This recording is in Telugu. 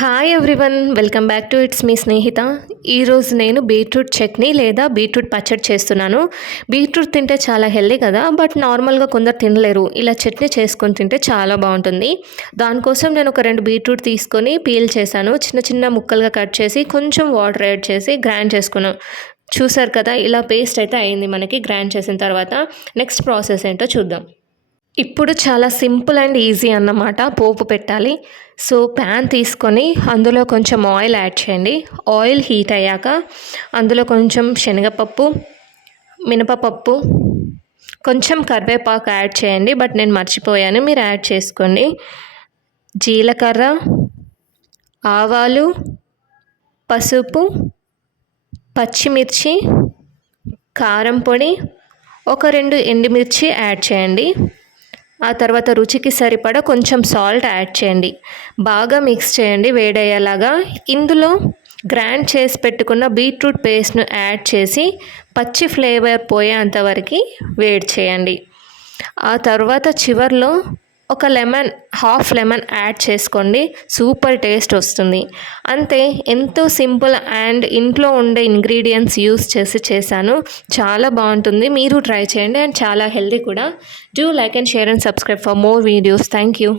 Hi everyone, welcome back to it's me Snehitha. ఈరోజు నేను బీట్రూట్ చట్నీ లేదా బీట్రూట్ పచ్చడి చేస్తున్నాను. బీట్రూట్ తింటే చాలా హెల్దీ కదా, బట్ నార్మల్గా కొందరు తినలేరు. ఇలా చట్నీ చేసుకొని తింటే చాలా బాగుంటుంది. దానికోసం నేను ఒక 2 బీట్రూట్ తీసుకొని పీల్ చేశాను. చిన్న చిన్న ముక్కలుగా కట్ చేసి కొంచెం వాటర్ యాడ్ చేసి గ్రైండ్ చేసుకున్నాను. చూసారు కదా, ఇలా పేస్ట్ అయితే అయింది మనకి గ్రైండ్ చేసిన తర్వాత. నెక్స్ట్ ప్రాసెస్ ఏంటో చూద్దాం. ఇప్పుడు చాలా సింపుల్ అండ్ ఈజీ అన్నమాట. పోపు పెట్టాలి. సో ప్యాన్ తీసుకొని అందులో కొంచెం ఆయిల్ యాడ్ చేయండి. ఆయిల్ హీట్ అయ్యాక అందులో కొంచెం శనగపప్పు, మినపపప్పు, కొంచెం కరివేపాకు యాడ్ చేయండి. బట్ నేను మర్చిపోయాను, మీరు యాడ్ చేసుకోండి. జీలకర్ర, ఆవాలు, పసుపు, పచ్చిమిర్చి, కారం పొడి, ఒక 2 ఎండుమిర్చి యాడ్ చేయండి. ఆ తర్వాత రుచికి సరిపడా కొంచెం సాల్ట్ యాడ్ చేయండి. బాగా మిక్స్ చేయండి వేడయ్యేలాగా. ఇందులో గ్రైండ్ చేసి పెట్టుకున్న బీట్రూట్ పేస్ట్ను యాడ్ చేసి పచ్చి ఫ్లేవర్ పోయేంతవరకు వేడి చేయండి. ఆ తర్వాత చివర్లో ఒక హాఫ్ లెమన్ యాడ్ చేసుకోండి. సూపర్ టేస్ట్ వస్తుంది. అంతే, ఎంతో సింపుల్ అండ్ ఇంట్లో ఉండే ఇంగ్రీడియంట్స్ యూస్ చేసి చేశాను. చాలా బాగుంటుంది. మీరు ట్రై చేయండి అండ్ చాలా హెల్దీ కూడా. Do like and share and subscribe for more videos. Thank you.